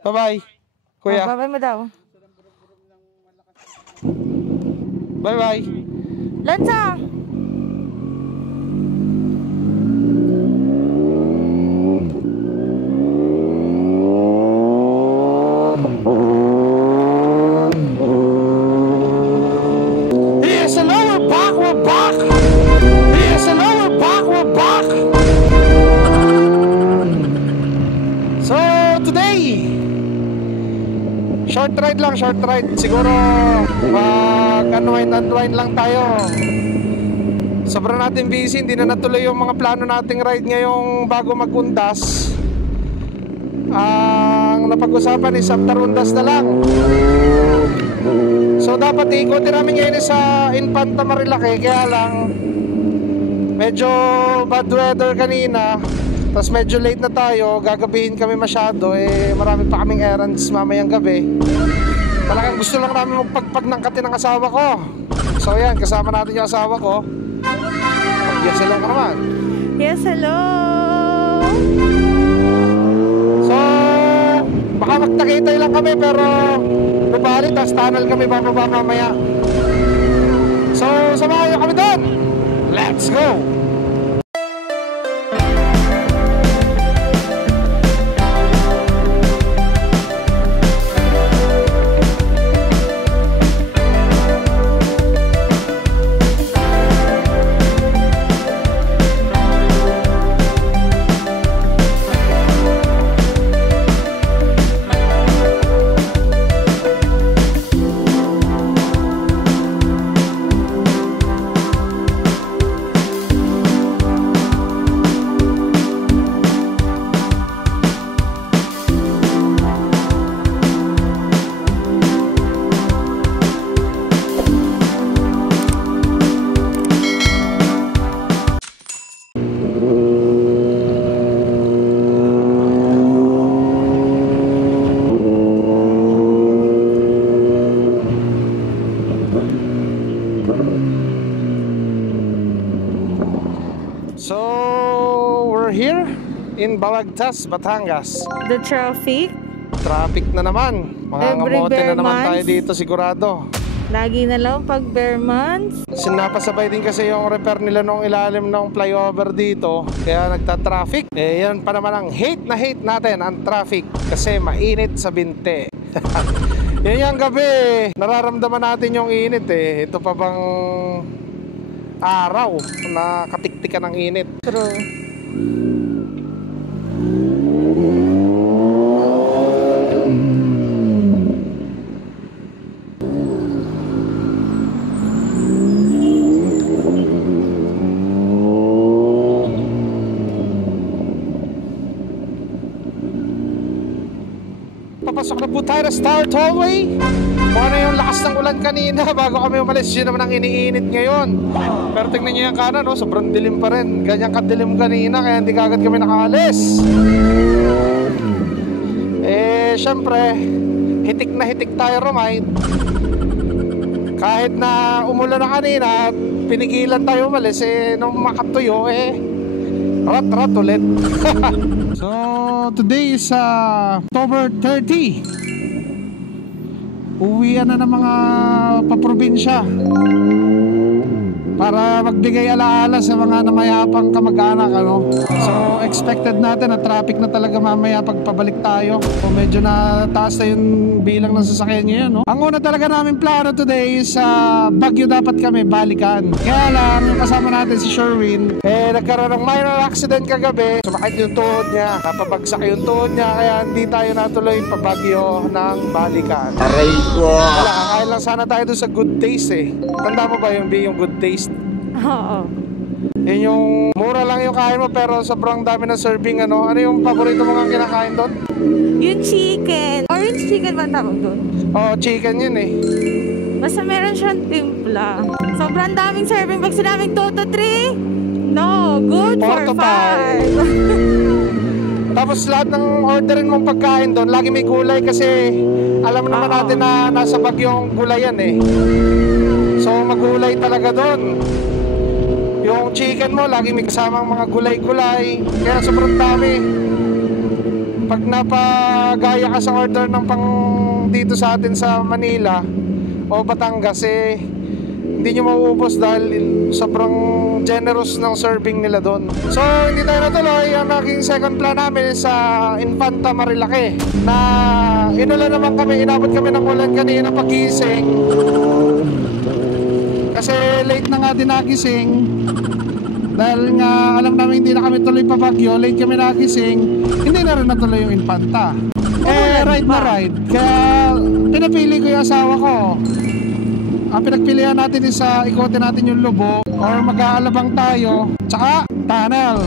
Bye-bye, kuya. Bye-bye mo daw. Bye-bye. Lansa! Yes, hello, we're back, we're back. Yes, hello, we're back, we're back. So, today, short ride lang, short ride. Siguro, mag-unwind lang tayo. Sobrang natin busy, hindi na natuloy yung mga plano nating ride ngayong bago mag-undas. Ang napag-usapan is after undas na lang. So dapat ikotin namin ngayon sa Infanta Marilake, kaya lang medyo bad weather kanina, tapos medyo late na tayo, gagabihin kami masyado, marami pa kaming errands mamayang gabi. Talagang gusto lang namin magpagpag ng kati ng asawa ko. So yan, kasama natin yung asawa ko. Yes, hello ka naman. Yes, hello! So baka magtakitay lang kami, pero babalik, tapos tunnel kami bababa mamaya. So samahan nyo kami doon. Let's go! So, we're here in Balagtas, Batangas. The traffic. Traffic na naman. Mga Every ngamote na bare naman tayo months. dito sigurado. Lagi na lang pag bare months. Sinapasabay din kasi yung repair nila nung ilalim ng flyover dito, kaya nagta-traffic. Yan pa naman ang hate natin, ang traffic. Kasi mainit sa binte. Yan yung gabi, nararamdaman natin yung init eh. Ito pa bang araw na katiktikan ng init. True. Papasok na po tayo na Star Tollway. Kung ano yung lakas ng ulan kanina bago kami umalis, yun naman ang iniinit ngayon. Pero tingnan nyo yung kanan, no? Sobrang dilim pa rin. Ganyan kadilim kanina, kaya hindi kagad kami nakaalis. Syempre, hitik tayo rumite. Kahit na umulan na kanina at pinigilan tayo umalis, nung makatuyo, rat ulit. So, today is October 30. Uwian na ng mga paprobinsya para magbigay alaala sa mga namayapang kamag-anak, ano? So expected natin na traffic na talaga mamaya pag pabalik tayo. So medyo na taas na yung bilang ng sasakyan ngayon, no? Ang una talaga namin plano today is Baguio dapat kami balikan. Kaya lang yung kasama natin si Sherwin, nagkaroon ng minor accident kagabi. Sumakit yung tuhod niya, napabagsak yung tuhod niya, kaya hindi tayo natuloy pa Baguio ng balikan. Aray ko! Wala, kakain lang sana tayo doon sa Good Taste eh. Tanda mo ba yung Good Taste? Oo. Yun yung mura lang yung kain mo pero sobrang dami ng serving, ano? Ano yung paborito mo nga kinakain doon? Yung chicken. Orange chicken ba tawag doon? Oh, chicken yun eh. Basta meron siyang timpla. Sobrang daming serving. Pag sinabing 2 to 3, no, good 4 for to 5. Tapos lahat ng orderin mong pagkain doon, lagi may gulay kasi alam naman natin na nasa Bagyong gulayan eh. So magulay talaga doon. Yung chicken mo, lagi may kasamang mga gulay-gulay. Kaya sobrang dami. pag napagaya ka sa order ng pang dito sa atin sa Manila o Batangas, hindi nyo mauubos dahil sobrang generous ng serving nila doon. So hindi tayo natuloy. Ang naging second plan namin sa Infanta Marilake, na inulan naman kami, inabot kami ng ulan kanina pagising kasi late na nga din nagising dahil nga alam namin hindi na kami tuloy pa bagyo. Late kami nagising, hindi na rin natuloy yung Infanta. Ride na ride, kaya pinapili ko yung asawa ko. Ang pinagpilian natin is ikotin natin yung Lubog or mag-aalabang tayo, tsaka tunnel.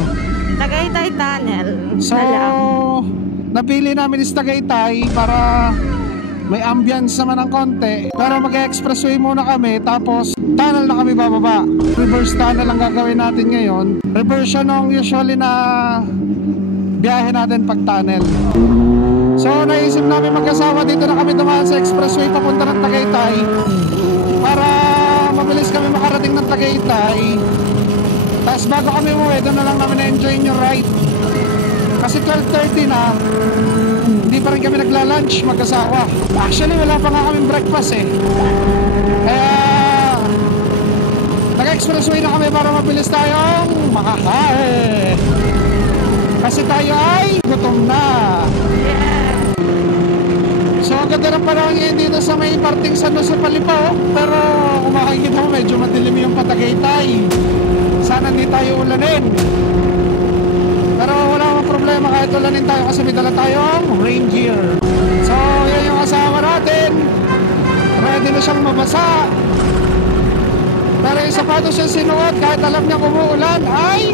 Tagaytay Tunnel. So, napili namin is Tagaytay para may ambience naman ng konti. Pero mag-expressway muna kami, tapos tunnel na kami bababa. Reverse tunnel ang gagawin natin ngayon. Reverse yun ng usually na biyahe natin pag tunnel. So, naisip namin mag-asawa, dito na kami dumaan sa expressway papunta ng Tagaytay para mabilis kami makarating ng Tagaytay. Tapos bago kami umuwi, doon na lang namin na-enjoy yung ride. Kasi 12:30 na, hindi pa rin kami nagla-lunch mag-asawa. Actually, wala pa nga kaming breakfast Kaya nag-expressway na kami para mabilis tayong makakain. Kasi tayo ay gutom na. So ang ganda ng panahon ngayon dito sa may parting San Jose Palipa, pero kung makikita mo medyo madilim yung Patagaytay. Sana hindi tayo ulanin, pero wala akong problema kahit ulanin tayo kasi may dala tayong rain gear. So yan yung asawa natin, ready na siyang mabasa, pero yung sapatos yung sinuot kahit alam niya umuulan ay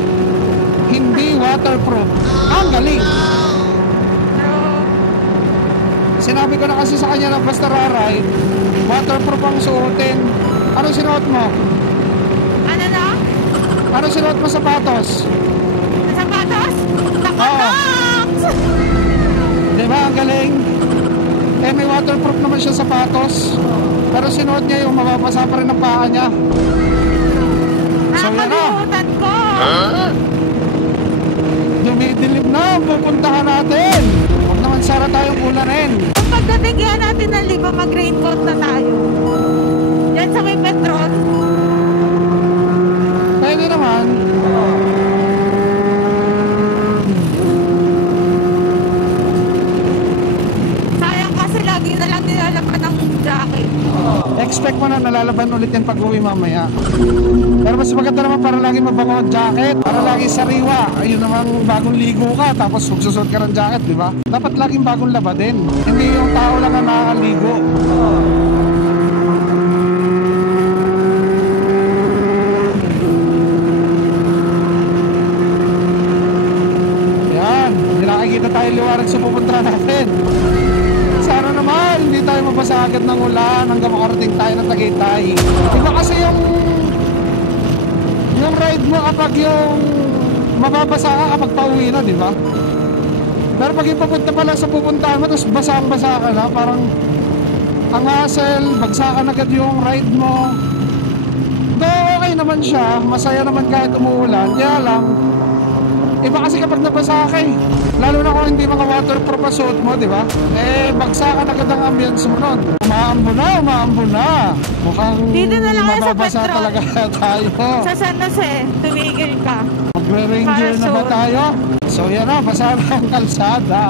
hindi waterproof. Ang galing. Sinabi ko na kasi sa kanya na basta ride, waterproof ang suotin. Anong sinuot mo? Ano na? Anong sinuot mo sapatos? Sapatos? Nakatoks! Diba ang galing? May waterproof naman siya sapatos, pero sinuot niya yung mababasa pa rin ang paa niya. So yan na. Nakalimutan ko! Dumidilim na ang pupuntahan natin. Huwag naman sana tayong ulanin. Kung pagdating yan natin ng Lipa, mag-raincoat na tayo. Yan sa may Petron. Pwede naman. Sayang kasi lagi na lang nilalaban ng jacket. Expect mo na nalalaban ulit yan pag uwi mamaya. Pero mas maganda naman para lagi mabango ang jacket, para lagi sariwa. Ayun namang bagong ligo ka tapos magsusot ka ng jacket, di ba? Dapat laging bagong laba din. Hindi yung tao lang ang nakakaligo. Yan, hindi nakikita tayo liwanag sa pupunta natin. Sana naman hindi tayo mabasa agad ng ulan hanggang makarating tayo ng Tagaytay. Iba kasi yung ride mo kapag yung mababasa ka kapag pauwi na, di ba? Pero pag yung papunta pa lang sa pupuntahan mo tapos basang-basa ka na, parang ang hassle, bagsakan agad yung ride mo. Though okay naman siya, masaya naman kahit umuulan, kaya lang iba kasi kapag nabasa ka lalo na kung hindi mga waterproof ang suot mo, di ba? Bagsakan agad ang ambience mo nun. Umaambo na. Mukhang Dito na lang kayo sa mababasa Petron. talaga tayo. Sa San Jose, tumigil ka. Magre-ranger na ba Parasol. tayo? So yan na, basa na ang kalsada.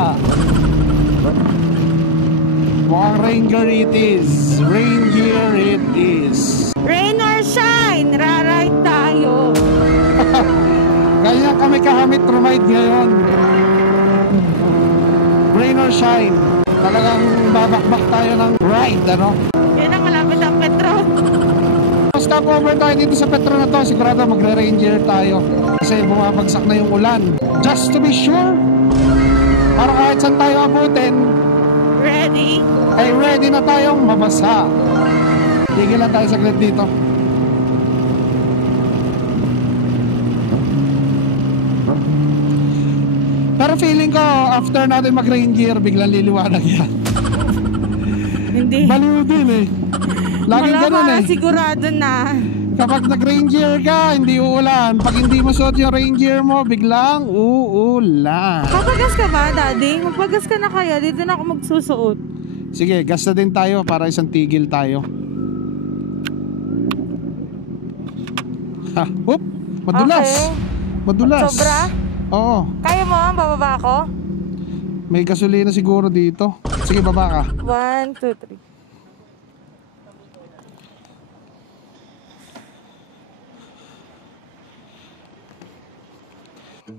Mukhang ranger it is. Ranger it is. Rain or shine, raride tayo. Ganyan kami kahamit ride ngayon. Rain or shine. Talagang babakbak tayo ng ride, ano? Yan ang malapit ang Petron. Stop over tayo dito sa Petron na to. Sigurado magre-ranger tayo kasi bumabagsak na yung ulan. Just to be sure, para kahit saan tayo abutin, Ready? ay ready na tayong mabasa. Tigil lang tayo saglit dito. Pero feeling ko, after natin mag-rain gear, biglang liliwanag yan. Hindi. Baliw din Laging Wala ganun sigurado na. Kapag nag-rain gear ka, hindi uulan. Pag hindi mo suot yung rain gear mo, biglang uulan. Papagas ka ba, Daddy? Magpagas ka na kaya. Dito na ako magsusuot. Sige, gas na din tayo para isang tigil tayo. Ha, whoop, madulas. Okay. Madulas. Sobra? Oo, Kaya mo, bababa ako? may gasolina siguro dito. Sige, baba ka. 1, 2, 3.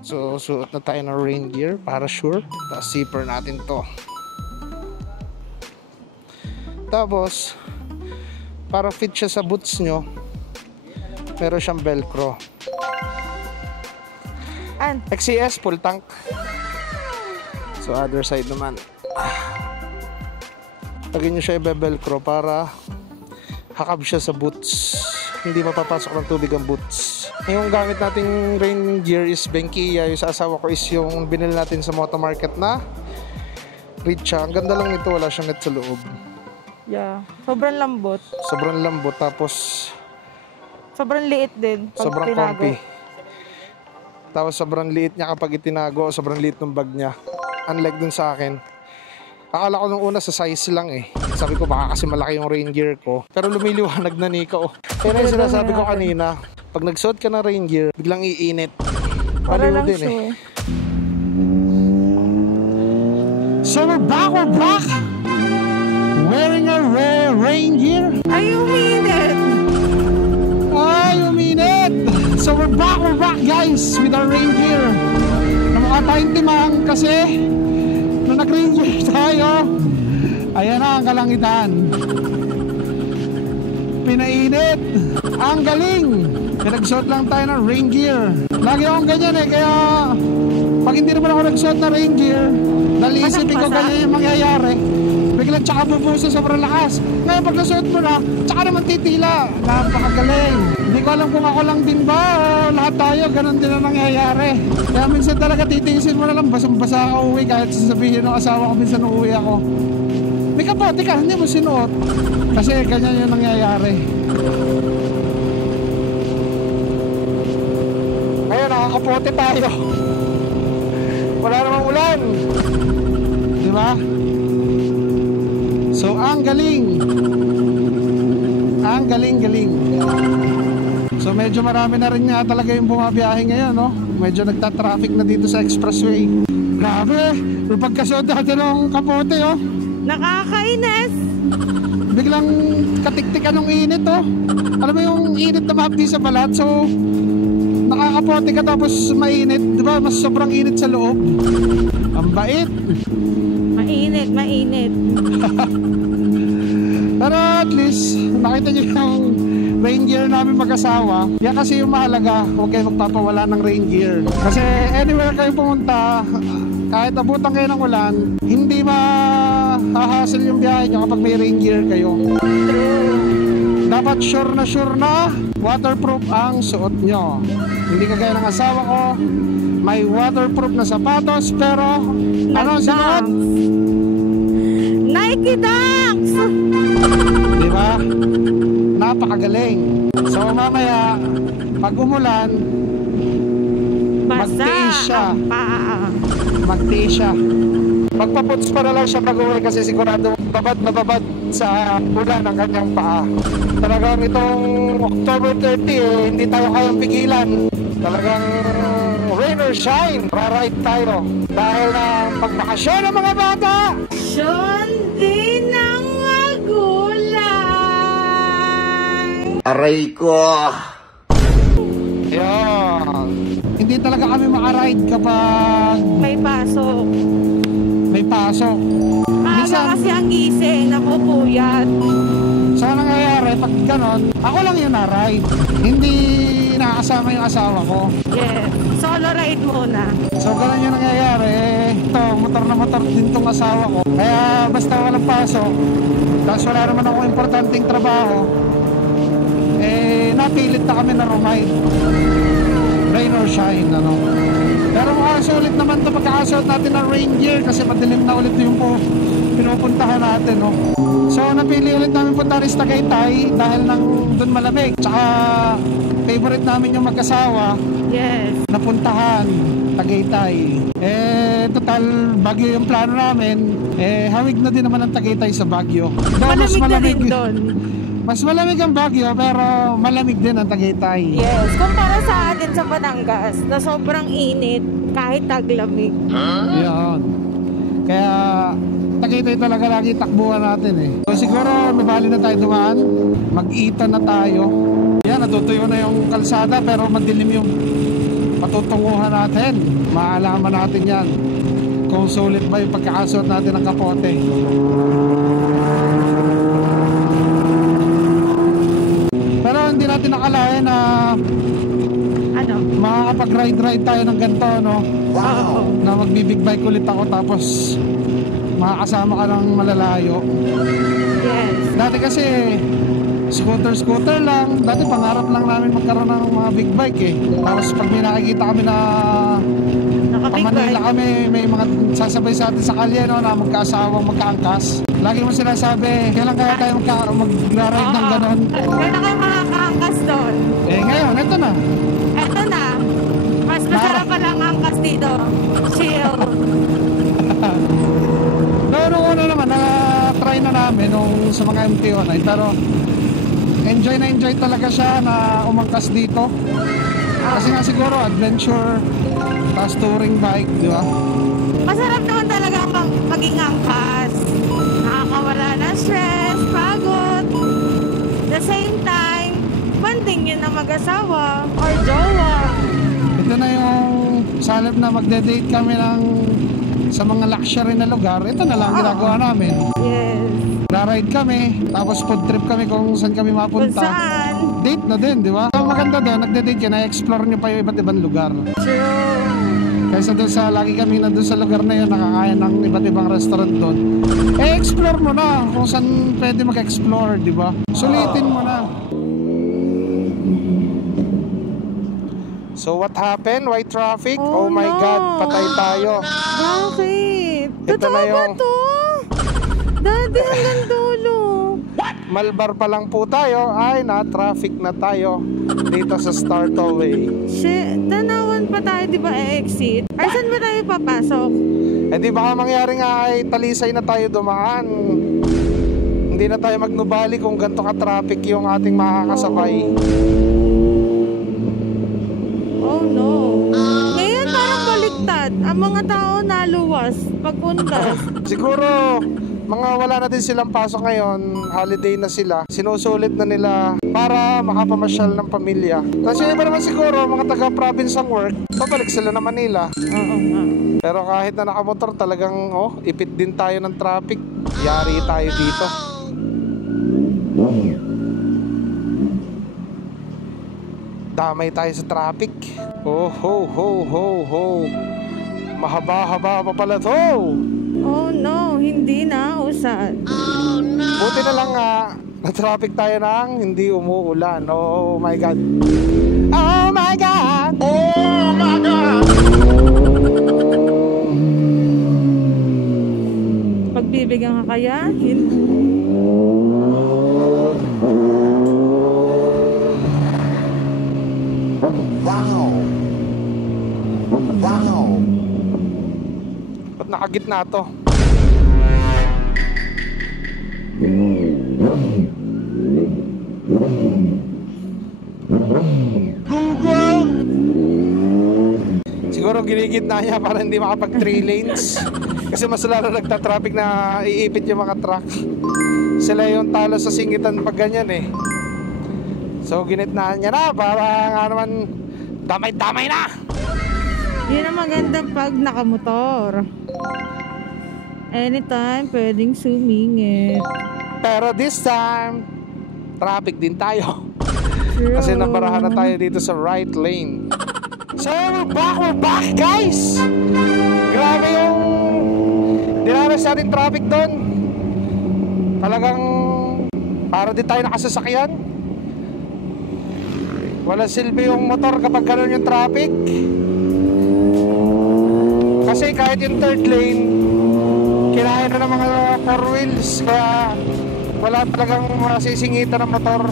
So, suot na tayo ng rain gear para sure. Tapos zipper natin to. Tapos, para fit siya sa boots nyo, meron siyang velcro. An? XCS, full tank. So, other side naman. Lagyan nyo siya i-velcro para hakab siya sa boots. Hindi mapapasok ng tubig ang boots. Yung gamit nating rain gear is Benkia. Yung sa asawa ko is yung binili natin sa Moto Market na Richa. Ang ganda lang nito, wala siyang net sa loob. Yeah. Sobrang lambot. Sobrang lambot, tapos Sobrang liit din. Pag sobrang tinago. comfy. Tapos sobrang liit niya kapag itinago, sobrang liit ng bag niya. Unlike dun sa akin. Akala ko nung una sa size lang eh. Sabi ko baka kasi malaki yung rain gear ko. Pero lumiliwanag na Nico. Kaya na yung sinasabi ko kanina, pag nagsuot ka ng rain gear, biglang iinit. Para Baliw lang din eh. sure. So we're back. Wearing a rain gear. Ay, uminit! Ay, uminit! So we're back guys with our rain gear. Namukha tayong timang kasi nung nag-rain gear tayo, ayan na ang kalangitan. Pinainit. Ang galing. Pinagsuot lang tayo ng rain gear. Lagi akong ganyan eh, kaya pag hindi naman ako nagsuot ng rain gear, nalisipin ko ganyan yung mangyayari. Biglang tsaka bubusa sobrang lakas. Ngayon pag nasuot mo na, tsaka naman titila. Napakagaling. Hindi ko alam kung ako lang din ba o lahat tayo, ganun din ang nangyayari. Kaya minsan talaga titiisin mo na lang, basang-basa ka uwi kahit sasabihin ng asawa ko minsan uwi ako. May kapote ka, hindi mo sinuot. Kasi ganyan yung nangyayari. Ngayon nakakapote tayo. Wala namang ulan. Di ba? So, ang galing. Ang galing. So, medyo marami na rin nga talaga yung bumabiyahe ngayon, no? Medyo nagta-traffic na dito sa expressway. Grabe, yung pagkasuot natin ng kapote, oh. Nakakainis! Biglang katiktikan ng init, oh. Alam mo yung init na mahapdi sa balat, so nakakapote ka tapos mainit, di ba? Mas sobrang init sa loob. Ang bait. Mainit. Pero at least, nakita niyo yung rain gear namin mag-asawa. Yan kasi yung mahalaga, huwag kayo magpapawala ng rain gear. Kasi anywhere kayo pumunta, kahit abutan kayo ng ulan, hindi mahahassle yung biyahe nyo kapag may rain gear kayo. Dapat sure na waterproof ang suot nyo. Hindi kagaya ng asawa ko, may waterproof na sapatos, pero ano ang sinuot? Nike Dunks! Di ba? Napakagaling. So mamaya, pag umulan, magtiis siya. Ang paa. Magtiis siya. Magpaputs pa na lang siya pag-uwi kasi sigurado babad na babad sa ulan ang kanyang paa. Talagang itong October 30 hindi tayo kayang pigilan. Talagang rain or shine, raride tayo. Dahil na pagbakasyon ng mga bata. Bakasyon din ng magulang. Aray ko! Yan. Hindi talaga kami makaride kapag May pasok. may pasok. Maaga kasi ang gising, nakupuyat. Sa nangyayari, pag ganon, ako lang yung na-ride. Hindi nakasama yung asawa ko. Yeah, solo ride muna. So ganon yung nangyayari. Ito, motor na motor din tong asawa ko. Kaya basta walang pasok, tapos wala naman akong importanteng trabaho, napilit na kami na rumide. Rain or shine, ano. Pero mukhang sulit naman ito pagkakasuot natin ng rain gear kasi madilim na ulit yung pinupuntahan natin, no. So napili ulit namin punta rin sa Tagaytay dahil nang doon malamig. Tsaka favorite namin yung mag-asawa Yes. na puntahan, Tagaytay. Total Baguio yung plano namin. Hawig na din naman ang Tagaytay sa Baguio. Though Malamig na rin doon. Mas malamig ang Baguio pero malamig din ang Tagaytay. Yes. Kumpara sa atin sa Batangas na sobrang init kahit taglamig. Yun. Kaya Tagaytay talaga lagi takbuhan natin eh. So siguro nabali na tayo dumaan. Mag-itan na tayo. Yan, natutuyo na yung kalsada pero madilim yung patutunguhan natin. Maalaman natin yan kung sulit ba yung pagkakasuot natin ng kapote. Pero hindi natin nakalain na Ano? makakapag-ride tayo ng ganito, no? Wow. Na magbibig bike ulit ako tapos makakasama ka ng malalayo. Yes. Dati kasi scooter lang. Dati pangarap lang namin magkaroon ng mga big bike eh. Tapos pag may nakikita kami na Naka-big pamanila bike. kami, may mga sasabay sa atin sa kalye, no, na magkaasawang magkaangkas. Lagi mo sinasabi, kailan kaya tayo mag-ride ng ganon? Kaya na kayo makakaangkas doon. Ngayon, ito na. Eto na. Mas masarap pa lang angkas dito. Chill. Noong una naman, na-try na namin nung sa mga MT-09, pero enjoy na enjoy talaga siya na umangkas dito. Kasi nga siguro adventure, tapos touring bike, di ba? Masarap naman talaga maging angkas. Nakakawala ng stress, pagod. The same time, banding yun ng mag-asawa or jowa. Ito na yung salib na magde-date kami sa mga luxury na lugar. Ito na lang ginagawa namin. Yes. Ra-ride kami, tapos food trip kami kung saan kami Kung mapunta. saan. Date na din, di ba? Ang maganda doon, nagde-date ka, na-explore nyo pa yung iba't ibang lugar. True. Kaysa doon sa, lagi kami nandun sa lugar na yun, nakakain ng iba't ibang restaurant doon. Explore mo na kung saan pwede mag-explore, di ba? Sulitin mo na. So what happened? Why traffic? Oh, my no. God, patay tayo. Bakit? Ito Totoo na ba yung- to? Dati hanggang dulo. Malbar pa lang po tayo. Ay, na-traffic na tayo dito sa Star Tollway. Shit, tanawan pa tayo, di ba, exit? Or saan ba tayo papasok? Eh di baka mangyari nga ay talisay na tayo dumaan. Hindi na tayo magnubali kung ganito ka-traffic yung ating makakasabay. Oh no. Ngayon parang baliktad. Ang mga tao naluwas pag-undas. Siguro mga wala na din silang pasok ngayon, holiday na sila, sinusulit na nila para makapamasyal ng pamilya. Tapos yung iba naman siguro, mga taga-province ang work, babalik sila na Manila. Oo nga. Pero kahit na nakamotor, talagang ipit din tayo ng traffic. Yari tayo dito. Damay tayo sa traffic. Oh ho ho ho ho. Mahaba-haba pa pala to. Oh no, hindi na usad. Buti na lang na-traffic tayo nang hindi umuulan. Oh my God. Oh my God. Oh my God. Pagbibigyan ka kaya? Wow. Wow. Ba't nakagitna to? Siguro ginigitna niya para hindi makapag 3 lanes. Kasi mas lalo nagta-traffic na iipit yung mga truck. Sila yung talo sa singitan pag ganyan eh. So ginitnaan niya na para nga naman damay-damay na. Yun ang maganda pag nakamotor. Anytime pwedeng sumingit. Pero this time, traffic din tayo. True. Kasi nabarahan na tayo dito sa right lane. So we're back guys. Grabe yung dinaras natin traffic doon. Talagang para di tayo nakasasakyan. Wala silbi yung motor kapag gano'n yung traffic. Kasi kahit yung third lane, kinain na ng mga 4 wheels. Kaya wala talagang masisingitan ng motor.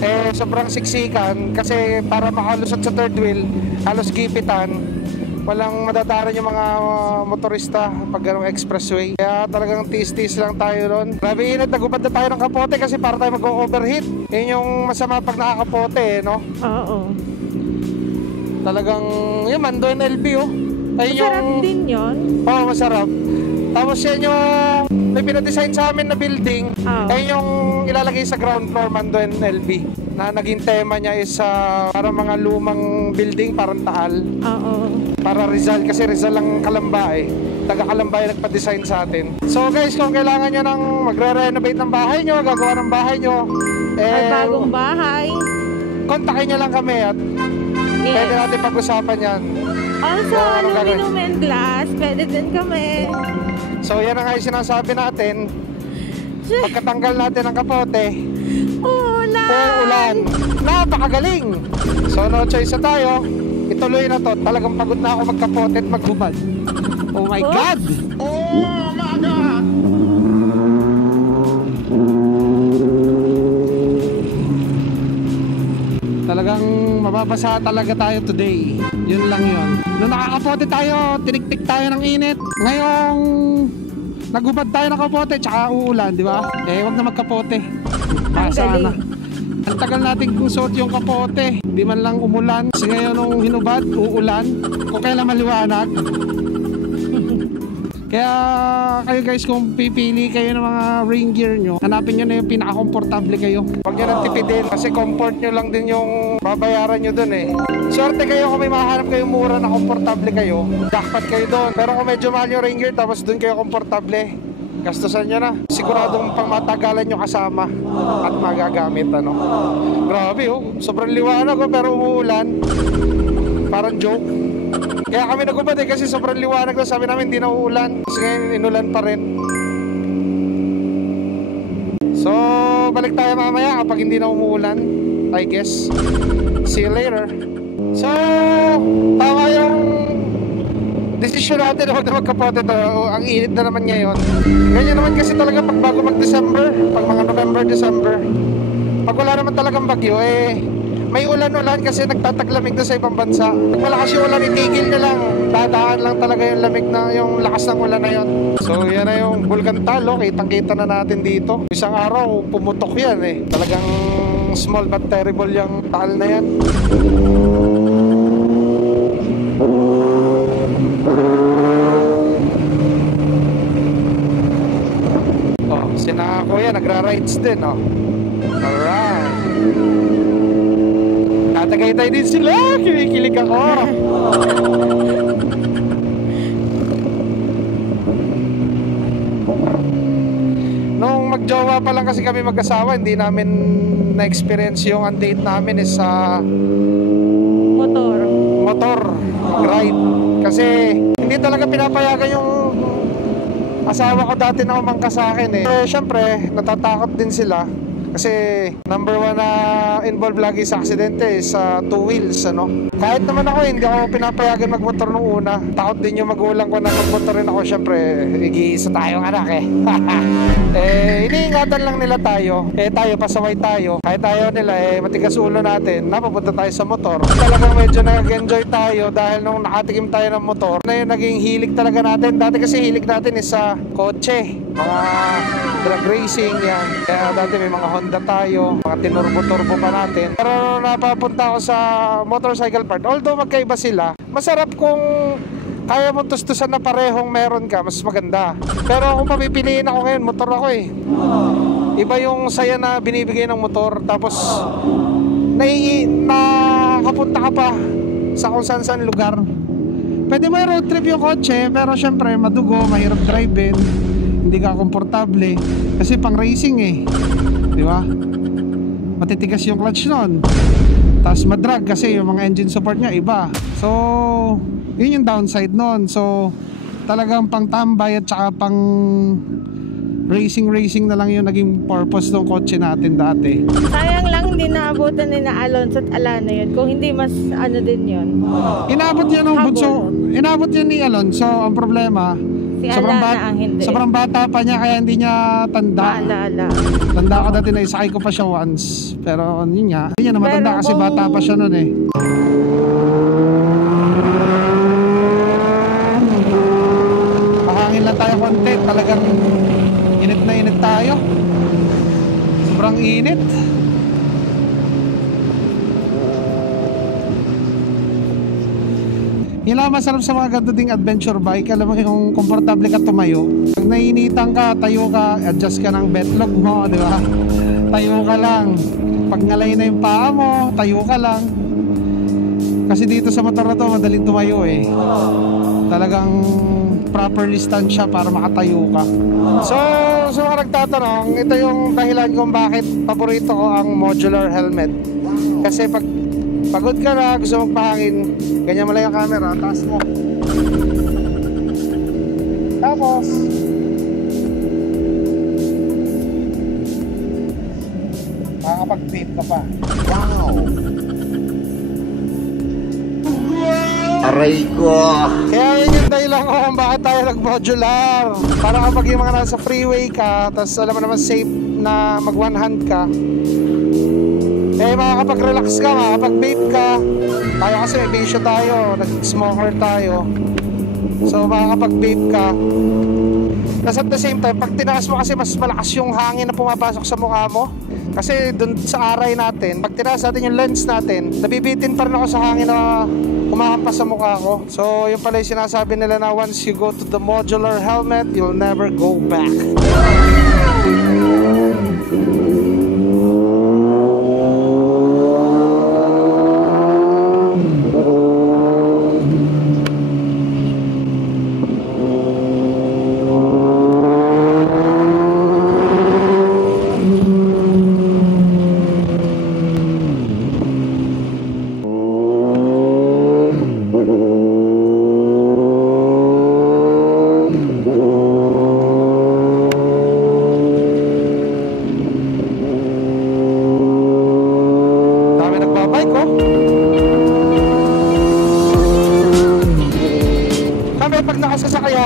Eh sobrang siksikan kasi para makalusot sa third wheel halos gipitan, walang madadaran yung mga motorista pag ganong expressway, kaya talagang tiis-tiis lang tayo doon. Grabe init, nagubad na tayo ng kapote kasi para tayo mag-overheat. Yun yung masama pag nakakapote no? Oo. Talagang yun, Mando NLB oh. Ayun Masarap yung... din yun. Oo, masarap. Tapos yan yung may pinadesign sa amin na building. Ayun yung ilalagay sa ground floor, Mando NLB, na naging tema niya is parang mga lumang building, parang Taal. Oo. Para Rizal, kasi Rizal ang Kalamba eh. Taga Kalamba yung nagpa-design sa atin. So guys, kung kailangan nyo ng magre-renovate ng bahay nyo, gagawa ng bahay nyo, Ay, bagong bahay. kontakin nyo lang kami at pwede natin pag-usapan yan. Also, So, anong gagawin? aluminum and glass, pwede din kami. So yan ang nga yung sinasabi natin. Pagkatanggal natin ng kapote, ulan. Napakagaling. So no choice na tayo. Ituloy na to. Talagang pagod na ako magkapote at maghubad. Oh my Oh? God! Oh my God! Talagang mababasa talaga tayo today. Yun lang yun. Nung nakakapote tayo, tiniktik tayo ng init. Ngayong naghubad tayo ng kapote, tsaka uulan, di ba? Eh, wag na magkapote. Basa galing. na. Ang tagal natin kung suot yung kapote. Di man lang umulan. Kasi ngayon nung hinubad, uulan. Kung kailan maliwanag. Kaya kayo guys, kung pipili kayo ng mga rain gear nyo, hanapin nyo na yung pinaka-komportable kayo. Huwag nyo nang tipidin kasi comfort nyo lang din yung babayaran nyo dun eh. Swerte kayo kung may mahanap kayo mura na komportable kayo, jackpot kayo dun. Pero kung medyo mahal yung rain gear tapos dun kayo komportable, gastusan nyo na. Siguradong pang matagalan nyo kasama at magagamit ano. Grabe oh, sobrang liwanag oh, pero umuulan. Parang joke. Kaya kami nagubad eh kasi sobrang liwanag na, sabi namin hindi na uulan. Kasi ngayon inulan pa rin. So balik tayo mamaya kapag hindi na umuulan, I guess. See you later. So tama yung desisyon natin, huwag na magkapote to. Ang init na naman ngayon. Ganyan naman kasi talaga pag bago mag-December, pag mga November, December, pag wala naman talagang bagyo eh may ulan-ulan kasi nagtataglamig na sa ibang bansa. Pag malakas yung ulan, itigil na lang. Dadaan lang talaga yung lamig na, yung lakas ng ulan na yon. So yan na yung Bulkan Talo, kitang-kita na natin dito. Isang araw, pumutok yan eh. Talagang small but terrible yung Taal na yan. Oh, sina Kuya, nagra-rides din oh. Alright. Tatagay-tay din sila, kinikilig ako. Nung magjowa pa lang kasi kami mag-asawa, hindi namin na-experience yung ang date namin is sa motor ride. Kasi hindi talaga pinapayagan yung asawa ko dati na umangka sa akin eh. So, syempre, natatakot din sila. Kasi number one na involved lagi sa aksidente is two wheels ano. Kahit naman ako hindi ako pinapayagan magmotor nung una. Takot din yung magulang ko na magmotor rin ako. Syempre nag-iisa tayong anak eh. Iniingatan lang nila tayo. Tayo pasaway tayo. Kahit tayo nila matigas ulo natin, napapunta tayo sa motor. Talagang medyo nag-enjoy tayo dahil nung nakatikim tayo ng motor na yung naging hilig talaga natin. Dati kasi hilig natin is sa kotse, mga drag racing yan. Kaya dati may mga Honda tayo, mga tinurbo-turbo pa natin. Pero napapunta ako sa motorcycle part, although magkaiba sila, masarap kung kaya mo tustusan na parehong meron ka, mas maganda. Pero kung papipiliin ako ngayon, motor ako eh. Iba yung saya na binibigay ng motor, tapos nakapunta ka pa sa kung saan lugar. Pwede mo road trip yung kotse, pero syempre madugo, mahirap drive-in, hindi ka komportable kasi pang racing eh, di ba? Matitigas yung clutch nun, tapos madrag kasi yung mga engine support niya iba. So yun yung downside nun. So talagang pang tambay at saka pang racing na lang yung naging purpose ng kotse natin dati. Sayang lang hindi naabutan ni na Alonso at Alana yun. Kung hindi mas ano din yun. Inabot yan ng bunso. Inabot yan ni Alonso. Ang problema, Si Alana ang hindi. Sobrang bata pa niya kaya hindi niya tanda. Maalala. Tanda ko dati na isakay ko pa siya once. Pero yun nga, hindi niya na matanda Pero kasi kung- bata pa siya nun eh. Mahangin lang tayo konti. Talagang init na init tayo. Sobrang init. Yun lang masarap sa mga ganito ding adventure bike. Alam mo yung komportable ka tumayo. Pag nainitan ka, tayo ka, adjust ka ng betlog mo, di ba? Tayo ka lang. Pag ngalay na yung paa mo, tayo ka lang. Kasi dito sa motor na to, madaling tumayo eh. Talagang properly stand siya para makatayo ka. So, sa mga nagtatanong, ito yung dahilan kung bakit paborito ko ang modular helmet. Kasi pag pagod ka na, gusto mong pahangin, ganyan mo lang yung camera, taas mo. Tapos, makakapag-vape ka pa. Wow! Aray ko! Kaya yun yung dahilan ko kung bakit tayo nag-modular. Para kapag yung mga nasa freeway ka, tapos alam mo naman safe na mag one hand ka, eh makakapag-relax ka, makakapag-vape ka. Tayo kasi may bisyo tayo, nag-smoker tayo. So makakapag-vape ka. Tapos at the same time, pag tinaas mo kasi mas malakas yung hangin na pumapasok sa mukha mo. Kasi dun sa aray natin, pag tinaas natin yung lens natin, nabibitin pa rin ako sa hangin na kumakampas sa mukha ko. So yun pala yung sinasabi nila na once you go to the modular helmet, you'll never go back.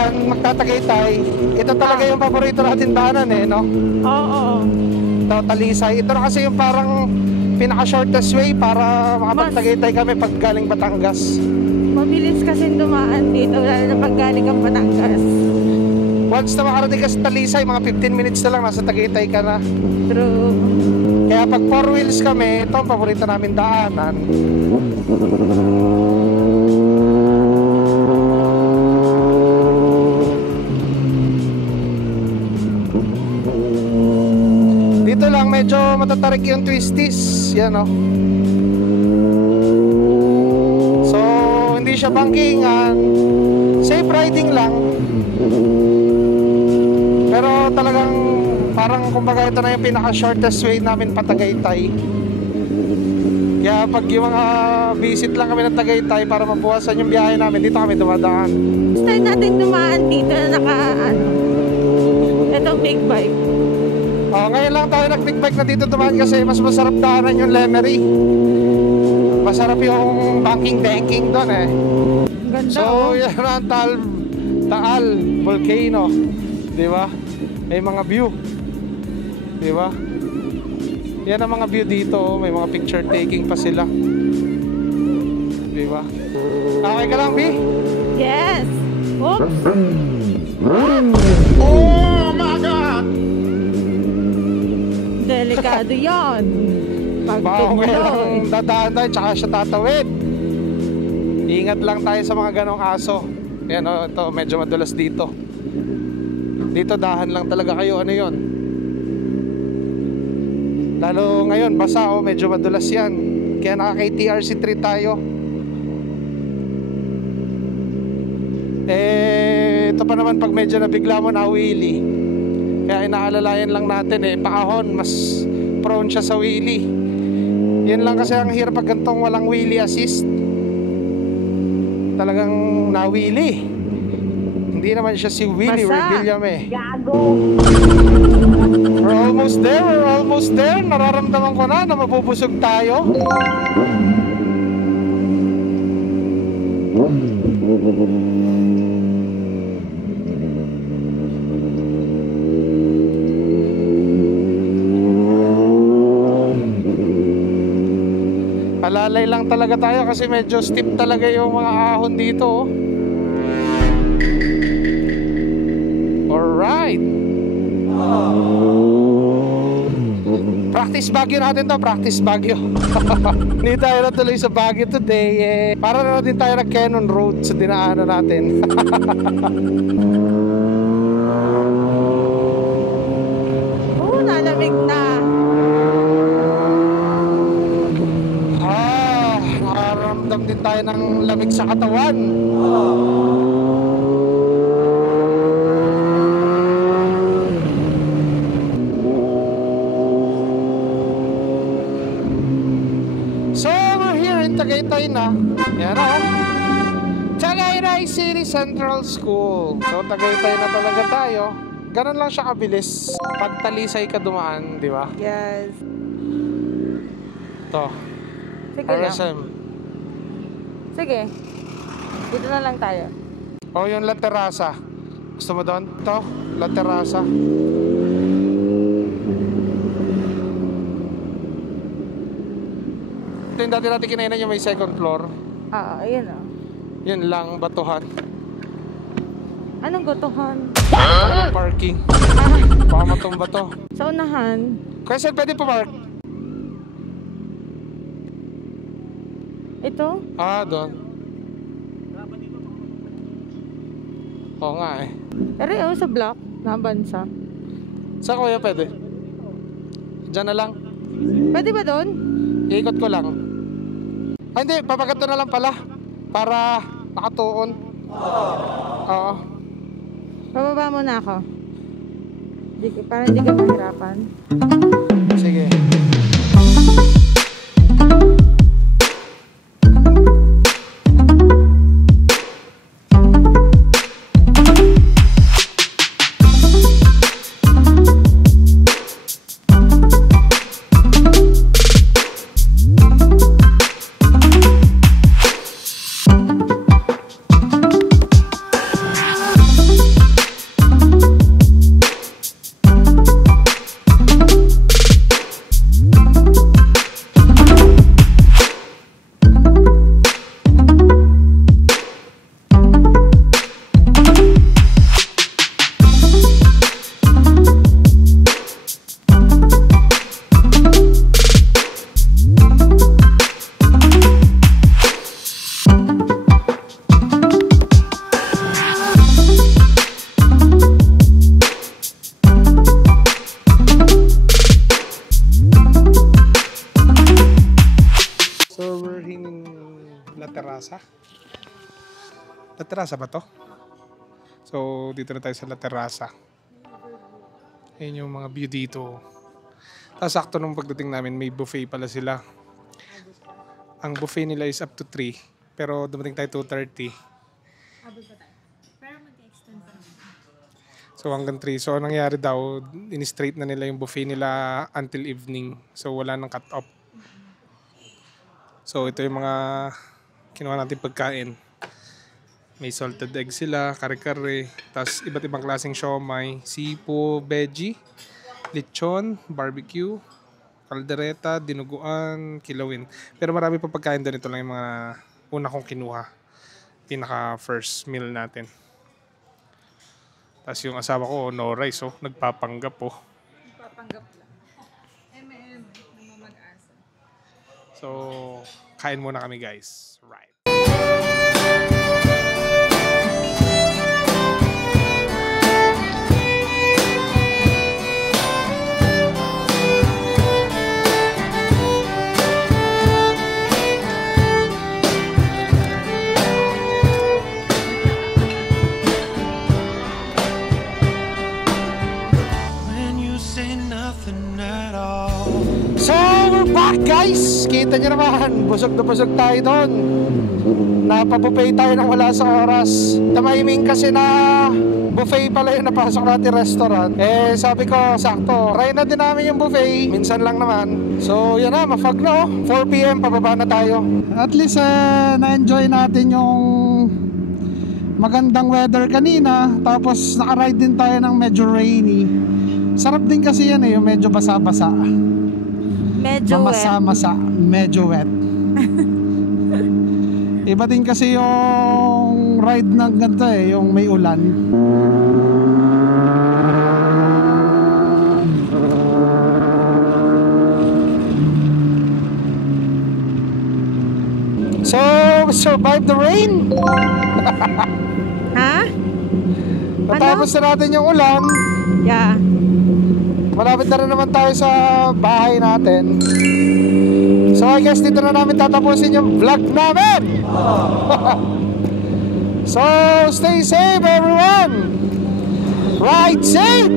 Magtatagaytay, ito talaga yung paborito natin daanan eh, no? Oo. Ito, Talisay. Ito na kasi yung parang pinaka-shortest way para makapagtagaytay kami pag galing Batangas. Mabilis kasi dumaan dito, lalo na pag galing ang Batangas. Once na makarating ka sa Talisay, mga 15 minutes na lang, nasa Tagaytay ka na. True. Kaya pag 4 wheels kami, ito ang paborito namin daanan. Dito lang medyo matatarik yung twisties, yan o. So hindi siya bankingan, safe riding lang. Pero talagang parang kumbaga ito na yung pinaka shortest way namin pa Tagaytay. Kaya pag yung mga visit lang kami ng Tagaytay para mabuwasan yung biyahe namin, dito kami dumadaan. First time natin dumaan dito na itong big bike. Ngayon lang tayo nag-big bike na dito dumaan kasi mas masarap daanan yung Lemery. Masarap yung banking doon eh. Ganda. So yan ang Taal Volcano, di ba? May mga view, di ba? Yan ang mga view dito, may mga picture taking pa sila, di ba? Okay ka lang, B? Yes. Oops. Oh my God! Delikado yon. Pag Baka tumulog. kailang dadaan tayo tsaka siya tatawid. Ingat lang tayo sa mga ganong aso. Yan o, ito medyo madulas dito. Dito dahan lang talaga kayo, ano yon. Lalo ngayon basa o, medyo madulas yan. Kaya naka KTRC 3 tayo. Ito pa naman pag medyo nabigla mo na wheelie. Kaya inaalalayan lang natin paahon, mas prone siya sa wheelie. Yan lang kasi ang hirap pag gantong walang wheelie assist. Talagang na-wheelie. Hindi naman siya si Willie Revillame. Gago. We're almost there. Nararamdaman ko na mabubusog tayo. Alalay lang talaga tayo kasi medyo steep talaga yung mga ahon dito. Alright. Practice Baguio natin to, practice Baguio. Hindi tayo natuloy sa Baguio today eh. Para na din tayo nag Cannon Road sa dinaanan natin. Oo, nalamig na. Nakaramdam din tayo ng lamig sa katawan. So we're here in Tagaytay na. Yan o. Tagaytay City Central School. So Tagaytay na talaga tayo. Ganun lang siya kabilis. Pag Talisay ka dumaan, di ba? Yes. Ito. Sige lang. RSM. Sige. Dito na lang tayo. O yung La Terraza. Gusto mo doon? Ito, La Terraza. Ito yung dati natin kinainan yung may second floor. Ayun o. Yun lang, batuhan. Anong gotohan? Parking. Baka matumba to. Sa unahan. Kaya saan pwede pumark? Ito? Doon. Oo nga eh. Pero sa block, nabansa. Saan kuya pwede? Diyan na lang. Pwede ba doon? Iikot ko lang. Hindi, papagato na lang pala. Para nakatuon. Oo. Bababa mo na ako. Para hindi ka mahirapan. Sige. Terraza. La Terraza ba to? So, dito na tayo sa La Terraza. Ayan yung mga view dito. Tapos sakto nung pagdating namin, may buffet pala sila. Ang buffet nila is up to 3. Pero dumating tayo 2:30. So hanggang 3. So anong nangyari daw, in-straight na nila yung buffet nila until evening. So wala nang cut off. So ito yung mga kinuha natin pagkain. May salted egg sila, kare-kare, tapos iba't ibang klaseng siomai, sipo, veggie, lechon, barbecue, kaldereta, dinuguan, kilawin. Pero marami pa pagkain doon. Ito lang yung mga una kong kinuha. Pinaka first meal natin. Tapos yung asawa ko, no rice, oh. Nagpapanggap, oh. Nagpapanggap lang. Namamag-asa. So, kain muna kami, guys. Right. So, we're back, guys! Kita nyo naman, busog na busog tayo doon. Napabuffet tayo nang wala sa oras. Tamahiming kasi na buffet pala yung napasok natin restaurant. Eh, sabi ko, sakto. Try na din namin yung buffet. Minsan lang naman. So, yan na, mafag na, oh. 4 PM, pababa na tayo. At least, na-enjoy natin yung magandang weather kanina. Tapos, nakaride din tayo ng medyo rainy. Sarap din kasi yan eh, yung medyo basa-basa. Medyo wet. Mamasa-masa, medyo wet. Iba din kasi yung ride ng ganito eh, yung may ulan. So, survive the rain. Ha? Natapos na natin yung ulan. Yeah. Malapit na rin naman tayo sa bahay natin. So I guess dito na namin tatapusin yung vlog namin. So stay safe everyone. Ride safe.